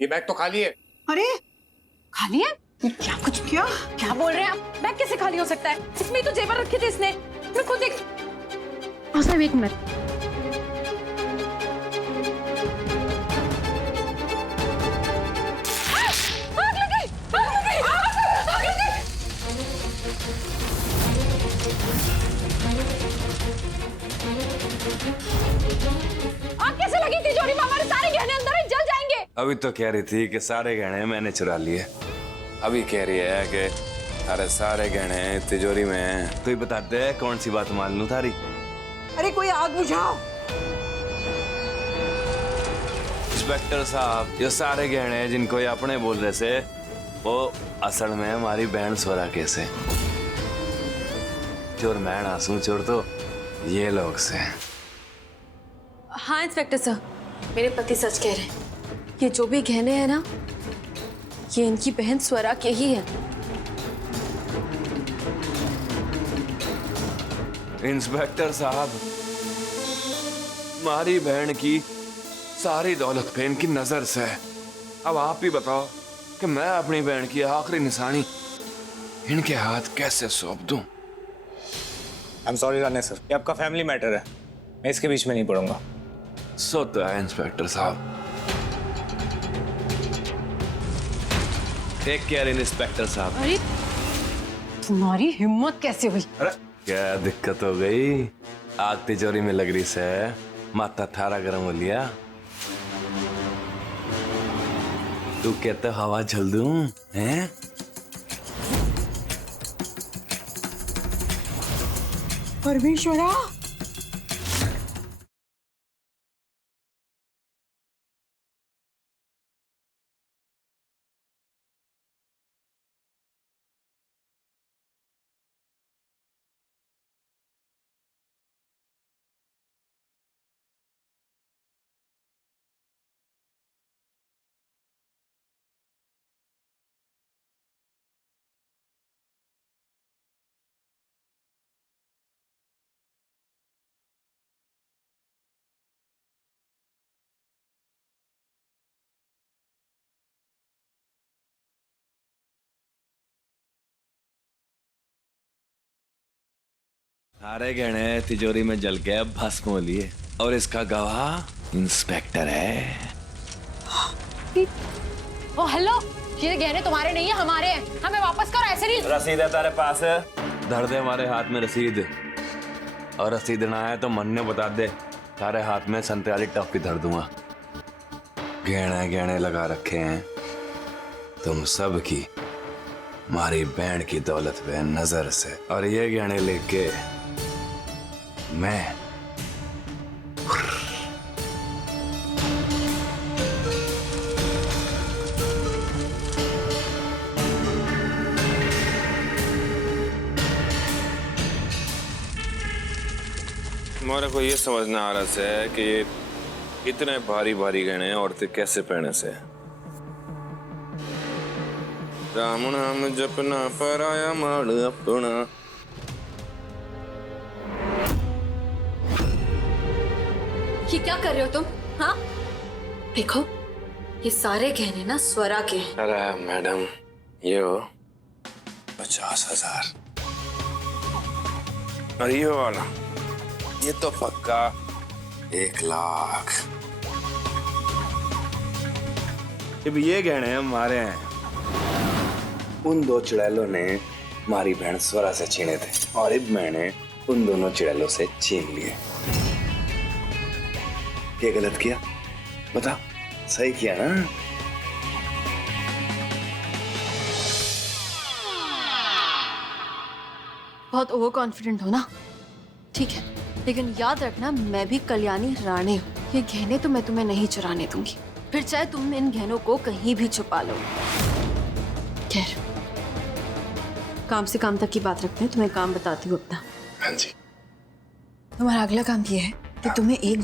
ये बैग तो खाली है। अरे खाली है? क्या कुछ किया? क्या बोल रहे हैं आप? बैग कैसे खाली हो सकता है? इसमें तो जेवर रखे थे इसने। मैं खुद देख। साहब एक मिनट। आग लग गई! आग लग गई! आग लग गई! आग कैसे लगी तिजोरी में? हमारे सारे गहने अंदर ही जल जाएंगे। अभी तो कह रही थी कि सारे गहने मैंने चुरा लिए, अभी कह रही है कि अरे सारे गहने तिजोरी में हैं। तू ही बता दे कौन सी बात मान लूं थारी। अरे कोई आग बुझाओ। इंस्पेक्टर साहब, ये सारे गहने जिनको ये अपने बोल रहे से वो असल में हमारी बहन स्वरा के से। चोर मैं आंसू, चोर तो ये लोग से। हाँ इंस्पेक्टर साहब, मेरे पति सच कह रहे हैं। ये जो भी गहने हैं ना, ये इनकी बहन स्वरा के ही हैं। इंस्पेक्टर साहब, हमारी बहन की सारी दौलत पे इनकी नजर से है। अब आप ही बताओ कि मैं अपनी बहन की आखिरी निशानी इनके हाथ कैसे सौंप दूं? I am sorry Rane sir, ये आपका फैमिली मैटर है, मैं इसके बीच में नहीं पड़ूंगा। सो तो है इंस्पेक्टर साहब। टेक केयर इंस्पेक्टर साहब। अरे तुम्हारी हिम्मत कैसे हुई? अरे क्या दिक्कत हो गई? आग तिजोरी में लग रही से माथा थारा गर्म हो लिया। तू कहता हवा झल दूं हैं? परमेश्वरा, सारे गहने तिजोरी में जल के अब भस्म हो लिए और इसका गवाह इंस्पेक्टर है। ओ हेलो, ये गहने तुम्हारे नहीं है, हमारे हैं। हमें वापस करो, ऐसे नहीं। रसीद है तेरे पास? धर दे हमारे हाथ में रसीद, और रसीद ना है तो मन ने बता दे, तारे हाथ में संतरे वाली टॉफी धर दूंगा। गहने गहने लगा रखे हैं तुम सब की हमारी बहन की दौलत पे नजर से, और ये गहने लेके मैं हमारे को ये समझना आ रहा है कि इतने भारी भारी गहने औरतें कैसे पहने से। राम नाम जपना पराया मान अपना। ये क्या कर रहे हो तुम? हाँ देखो, ये सारे गहने ना स्वरा के हैं। अरे मैडम, ये हो 50,000 और ये वाला, ये तो पक्का 1,00,000। जब ये गहने हमारे हैं, उन दो चुड़ैलों ने हमारी बहन स्वरा से छीने थे, और अब मैंने उन दोनों चुड़ैलों से छीन लिए। ये गलत किया? बता, सही किया ना? बहुत ओवर कॉन्फिडेंट हो ना? ठीक है, लेकिन याद रखना मैं भी कल्याणी रानी हूँ। ये गहने तो मैं तुम्हें नहीं चुराने दूंगी, फिर चाहे तुम इन गहनों को कहीं भी छुपा लो। खैर, काम से काम तक की बात रखते हैं। तुम्हें काम बताती हूँ अपना। हाँ जी। तुम्हारा अगला काम ये है कि तुम्हें एक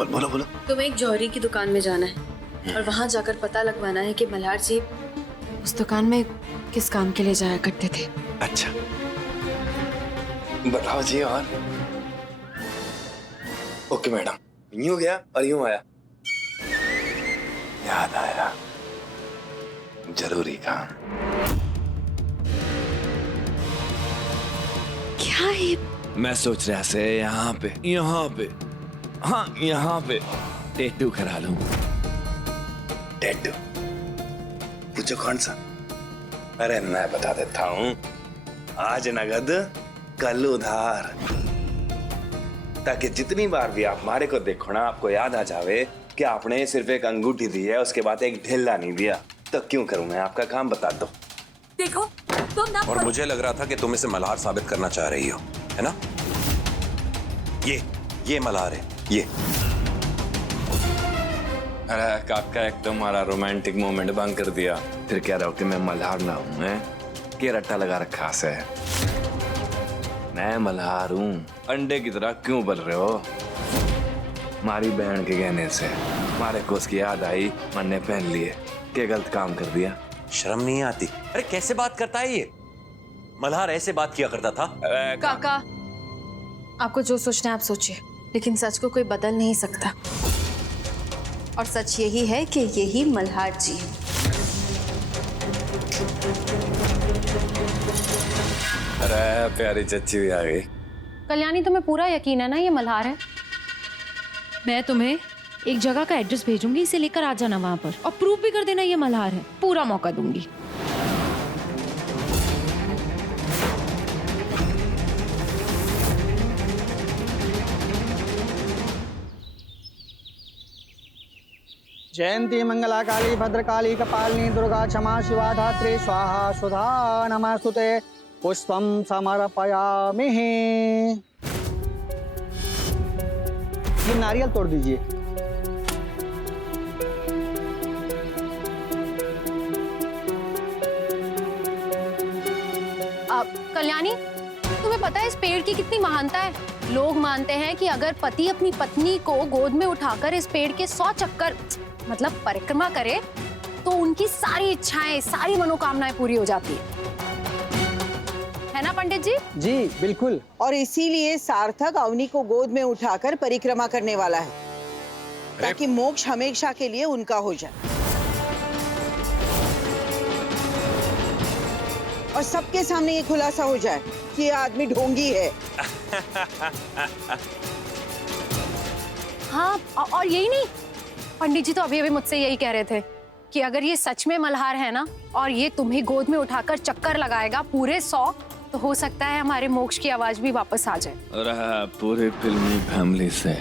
बोलो बोलो। तुम्हें एक जौहरी की दुकान में जाना है और वहां जाकर पता लगवाना है कि मल्हार जी उस दुकान में किस काम के लिए जाया करते थे। अच्छा बताओ जी। और ओके मैडम, यूं गया और यूं आया। याद आया, जरूरी काम। क्या है? मैं सोच रहा से यहाँ पे हाँ यहाँ पे टैटू करा लूं। टैटू पूछो कौन सा? अरे मैं बता देता हूँ, आज नगद कल उधार, ताकि जितनी बार भी आप मारे को देखो ना, आपको याद आ जावे कि आपने सिर्फ एक अंगूठी दी है, उसके बाद एक ढेला नहीं दिया। तो क्यों करूं मैं आपका काम, बता दो। देखो तुम ना, और मुझे लग रहा था कि तुम इसे मल्हार साबित करना चाह रही हो, है ना? ये मल्हार है, ये। अरे काका, एक तुम्हारा रोमांटिक मोमेंट बंद कर दिया। फिर कह रहा हो कि मैं मल्हार ना हूं, है कि रट्टा लगा रखा से। मैं मल्हार हूं, अंडे की तरह क्यों बल रहे हो? मारी बहन के गहने से मारे को उसकी याद आई, मन ने पहन लिए, क्या गलत काम कर दिया? शर्म नहीं आती? अरे कैसे बात करता है ये? मल्हार ऐसे बात किया करता था? काका, आपको जो सोचना है आप सोचिए, लेकिन सच को कोई बदल नहीं सकता। और सच यही है कि यही मल्हार जी हैं। अरे प्यारी चच्ची भी आ गई। कल्याणी, तुम्हें पूरा यकीन है ना ये मल्हार है? मैं तुम्हें एक जगह का एड्रेस भेजूंगी, इसे लेकर आ जाना वहां पर और प्रूफ भी कर देना ये मल्हार है। पूरा मौका दूंगी। जयंती मंगला काली भद्रकाली कपालिनी दुर्गा क्षमा शिवा धात्री स्वाहा सुधा नमस्तुते। पुष्पम समर्पयामि। ये नारियल तोड़ दीजिए। कल्याणी, तुम्हें पता है इस पेड़ की कितनी महानता है? लोग मानते हैं कि अगर पति अपनी पत्नी को गोद में उठाकर इस पेड़ के 100 चक्कर मतलब परिक्रमा करे तो उनकी सारी इच्छाएं, सारी मनोकामनाएं पूरी हो जाती है ना पंडित जी? जी बिल्कुल। और इसीलिए सार्थक अवनी को गोद में उठाकर परिक्रमा करने वाला है, ताकि मोक्ष हमेशा के लिए उनका हो जाए और सबके सामने ये खुलासा हो जाए कि ये आदमी ढोंगी है। हाँ, और यही नहीं, पंडित जी तो अभी अभी मुझसे यही कह रहे थे कि अगर ये सच में मल्हार है ना और ये तुम्हें गोद में उठाकर चक्कर लगाएगा पूरे 100, तो हो सकता है हमारे मोक्ष की आवाज भी वापस आ जाए। और पूरी फिल्मी फैमिली से।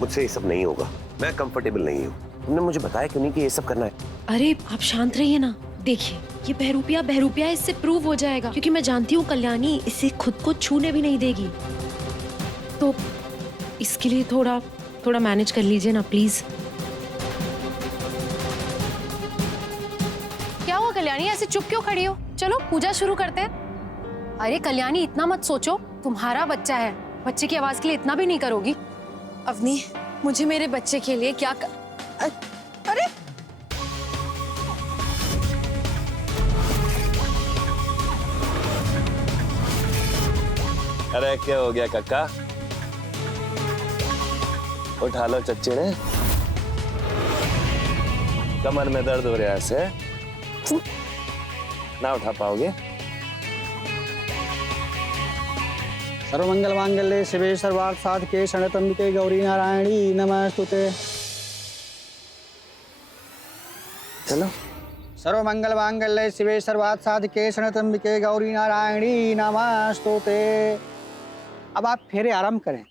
मुझसे ये सब नहीं होगा, मैं कंफर्टेबल नहीं हूँ। तुमने मुझे बताया क्यों नहीं कि ये सब करना है? अरे आप शांत रहिए ना। देखिए, ये बहरूपिया इससे प्रूव हो जाएगा, क्योंकि मैं जानती हूँ कल्याणी इसे खुद को छूने भी नहीं देगी। तो इसके लिए थोड़ा मैनेज कर लीजिए ना प्लीज। क्या हुआ कल्याणी, ऐसे चुप क्यों खड़ी हो? चलो पूजा शुरू करते हैं। अरे कल्याणी, इतना मत सोचो, तुम्हारा बच्चा है, बच्चे की आवाज के लिए इतना भी नहीं करोगी। अवनी, मुझे मेरे बच्चे के लिए क्या अरे अरे क्या हो गया काका? उठा लो चच्चे ने, कमर में दर्द हो रहा है से ना उठा पाओगे? सर्वमंगल मांगल्ये शिवे सर्वार्थ साधके शरणत्र्यंबके गौरी नारायणी नमस्तुते। चलो। सर्वमंगल मांगल्ये शिवे सर्वार्थ साधके शरणत्र्यंबके गौरी नारायणी नमस्तुते। अब आप फेरे आराम करें।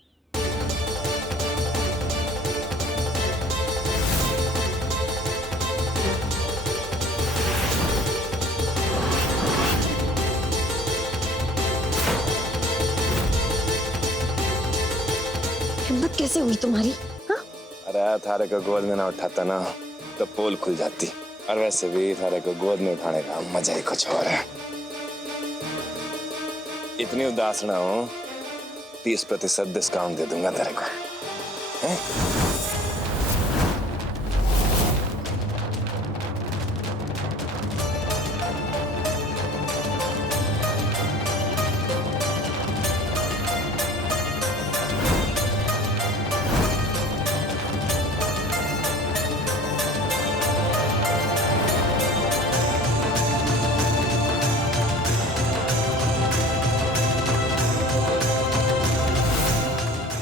हिम्मत कैसे हुई तुम्हारी? अरे थारे को गोद में ना उठाता ना तो पोल खुल जाती, और वैसे भी थारे को गोद में उठाने का मजा ही कुछ और है। इतनी उदास ना हो, 30% डिस्काउंट दे दूंगा तेरे को। हैं?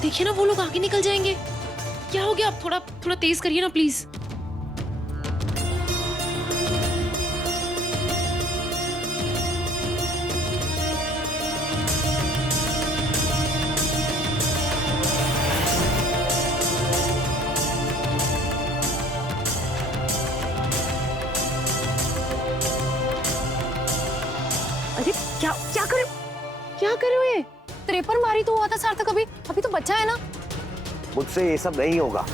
देखिए ना, वो लोग आगे निकल जाएंगे। क्या हो गया? आप थोड़ा थोड़ा तेज करिए ना प्लीज। अरे क्या क्या करे, क्या कर रहे हो ये? 53 मारी तो हुआ था सार्थक, अभी तो बच्चा है ना। मुझसे ये सब नहीं होगा।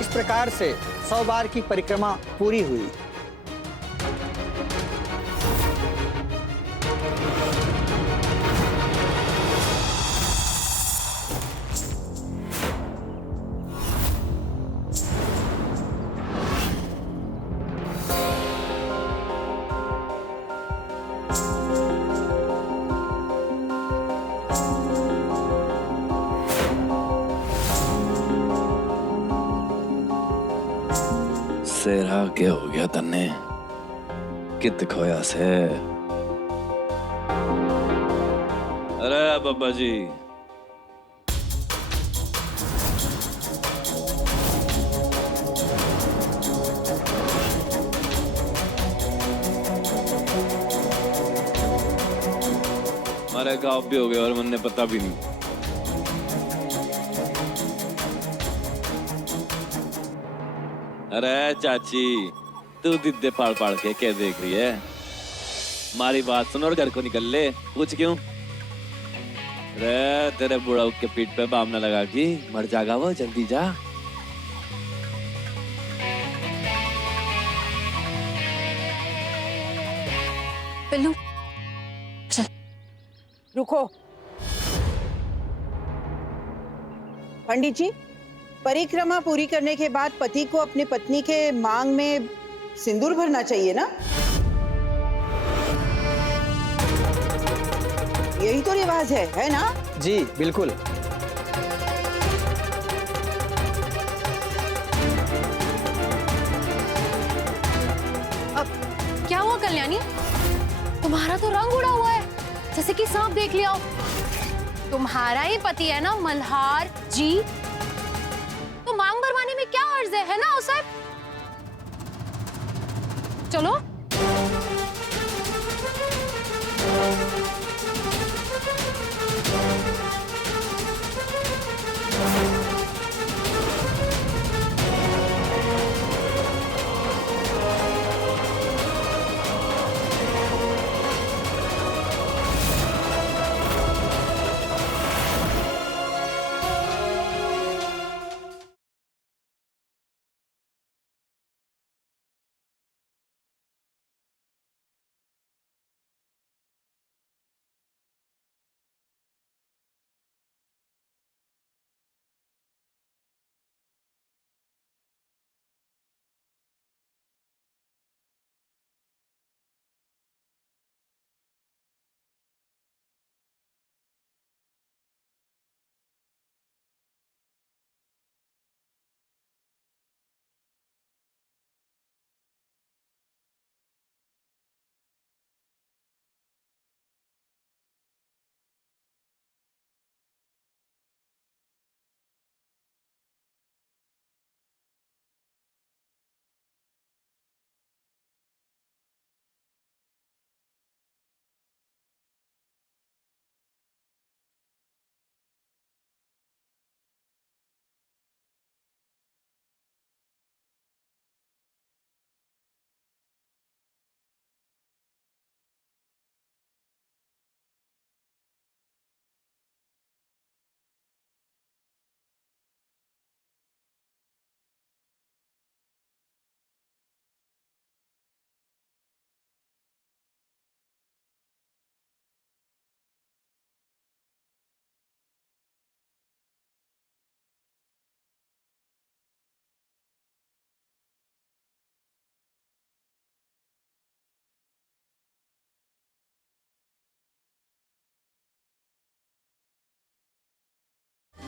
इस प्रकार से 100 बार की परिक्रमा पूरी हुई। सेरा क्या हो गया तन्ने? कित खोया से? अरे बाबा जी, हमारे गाँव भी हो गया और मुन्ने पता भी नहीं। अरे चाची, तू दिद्दे पाड़ पाड़ के क्या देख रही है? हमारी बात सुन और घर को निकल ले। पूछ क्यों? अरे तेरे बुढ़ा के पीठ पे बाम न लगा कि मर जाएगा वो, जल्दी जा। पिल्लू रुको। पंडित जी, परिक्रमा पूरी करने के बाद पति को अपनी पत्नी के मांग में सिंदूर भरना चाहिए ना? यही तो रिवाज है ना? जी बिल्कुल। अब क्या हुआ कल्याणी? तुम्हारा तो रंग उड़ा हुआ है, जैसे कि सांप देख लिया हो। तुम्हारा ही पति है ना मल्हार जी, तो मांग भरवाने में क्या अर्ज है ना उसे? चलो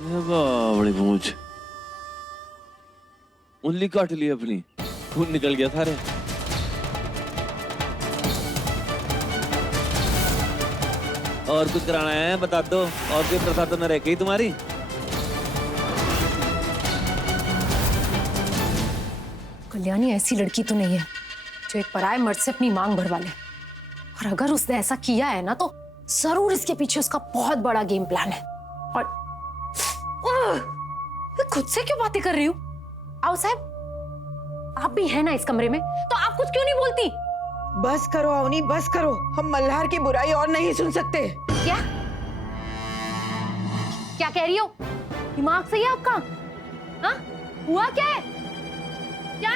बड़ी पूछ, उंगली काट ली अपनी, खून निकल गया थारे। और कुछ कराना है बता दो, और कोई प्रथा तो न रह गई तुम्हारी? कल्याणी ऐसी लड़की तो नहीं है जो एक पराये मर्द से अपनी मांग भरवा ले। और अगर उसने ऐसा किया है ना, तो जरूर इसके पीछे उसका बहुत बड़ा गेम प्लान है। और मैं खुद से क्यों बातें कर रही हूँ? आओ साहब, आप भी है ना इस कमरे में, तो आप कुछ क्यों नहीं बोलती? बस करो अवनी, बस करो। हम मल्हार की बुराई और नहीं सुन सकते। क्या क्या कह रही हो? दिमाग सही है आपका? हाँ, हुआ क्या है? क्या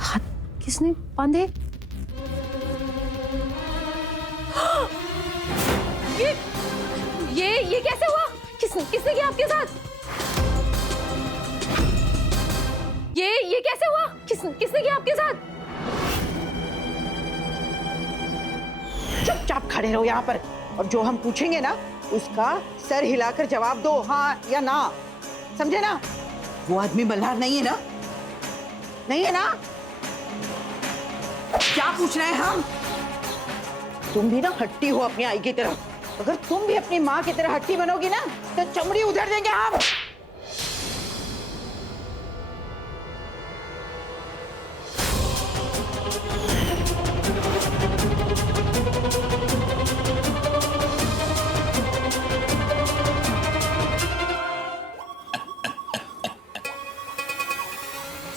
हाथ किसने बांधे? ये कैसे हुआ? किसने किया आपके साथ? ये कैसे हुआ? किसने किया आपके साथ? चुपचाप खड़े रहो यहाँ पर, और जो हम पूछेंगे ना उसका सर हिलाकर जवाब दो, हाँ या ना, समझे ना? वो आदमी मल्हार नहीं है ना? नहीं है ना? क्या पूछना है हम? तुम भी ना हट्टी हो अपनी आई की तरह। अगर तुम भी अपनी माँ की तरह हट्टी बनोगी ना, तो चमड़ी उधेड़ देंगे हम।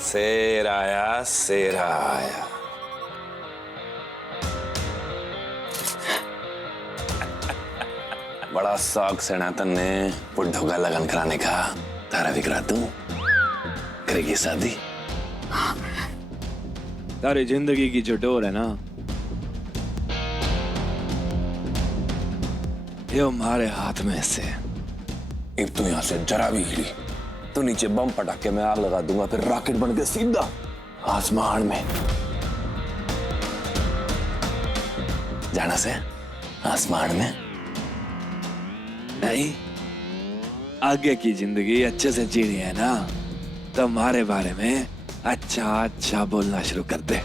शेर आया, शेर आया। बड़ा शौक सेना तन्ने बुड्ढों का लगन कराने का। तारा भी करा दूं? करेगी शादी? तारी जिंदगी की जो डोर है ना, ये हमारे हाथ में से। अब तू यहां से जरा भी हिली तो नीचे बम पटाख के मैं आग लगा दूंगा, फिर रॉकेट बन के सीधा आसमान में जाना से। आसमान में नहीं, आगे की जिंदगी अच्छे से जीनी है ना, तो हमारे बारे में अच्छा अच्छा बोलना शुरू कर दे।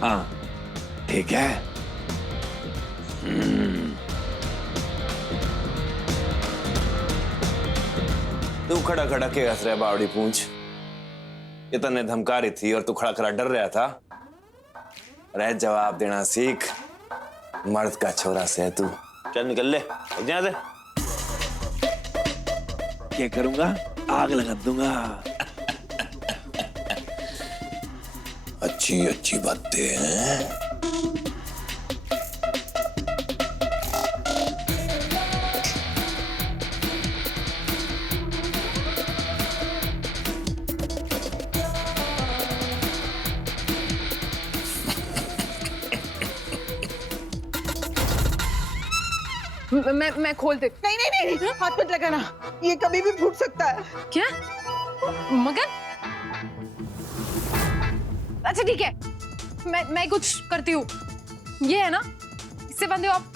हाँ ठीक है? तू खड़ा खड़ा के हंस रहा बावड़ी पूंछ? ये तन्ने धमका रही थी और तू खड़ा खड़ा डर रहा था। रह जवाब देना सीख, मर्द का छोरा से तू। चल निकल ले, यहाँ से। क्या करूंगा? आग लगा दूंगा। अच्छी अच्छी बातें हैं। मैं खोल दे। नहीं नहीं नहीं, नहीं, हाथ मत लगाना, ये कभी भी फूट सकता है। क्या? मगर अच्छा ठीक है, मैं कुछ करती हूँ। ये है ना, इससे बंधे हो आप।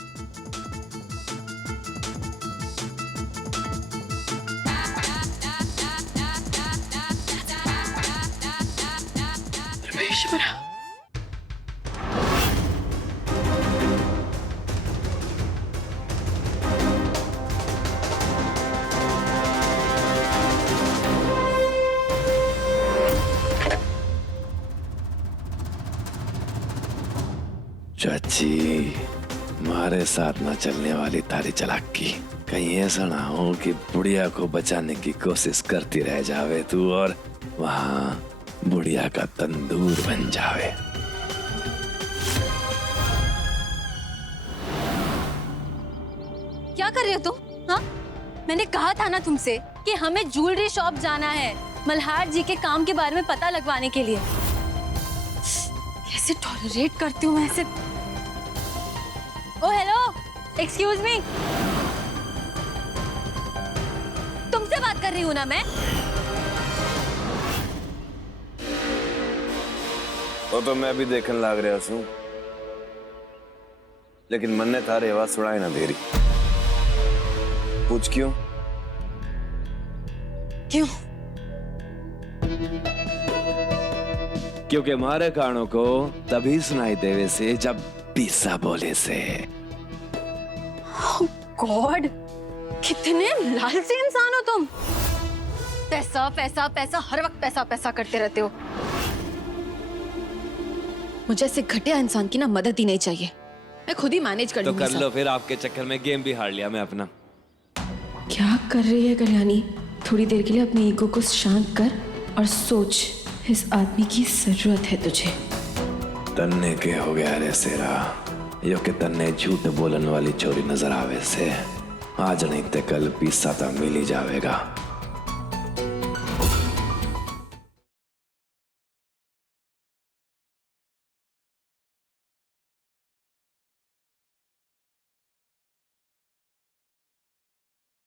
चाची, हमारे साथ ना चलने वाली तारी चालाकी कहीं ऐसा ना हो कि बुढ़िया को बचाने की कोशिश करती रह जावे तू, और वहां बुढ़िया का तंदूर बन जावे। क्या कर रहे हो तुम? हाँ, मैंने कहा था ना तुमसे कि हमें ज्वेलरी शॉप जाना है मल्हार जी के काम के बारे में पता लगवाने के लिए। कैसे टॉलरेट करती हूँ मैं ऐसे। ओ हेलो, एक्सक्यूज मी, तुमसे बात कर रही हूँ ना मैं। तो मैं भी देखने लग रहा हूँ, लेकिन मन ने थारे आवाज सुनाई ना दे रही। पूछ क्यों? क्यों? क्योंकि हमारे कानों को तभी सुनाई देवे से जब पिस्सा बोले से। गॉड, कितने लालची इंसान हो तुम। पैसा पैसा पैसा, हर वक्त पैसा पैसा करते रहते हो। मुझे ऐसे घटिया इंसान की ना मदद ही नहीं चाहिए, मैं खुद ही मैनेज कर तो लूंगी कर सब। लो फिर, आपके चक्कर में गेम भी हार लिया मैं अपना। क्या कर रही है कल्याणी? थोड़ी देर के लिए अपने ईगो को शांत कर और सोच, इस आदमी की जरूरत है तुझे। तन्ने के हो गया रे सेरा, यो के तन्ने झूठ बोलन वाली चोरी नजर आवे से आज नहीं ते कल पिस्सा तो मिल ही जाएगा।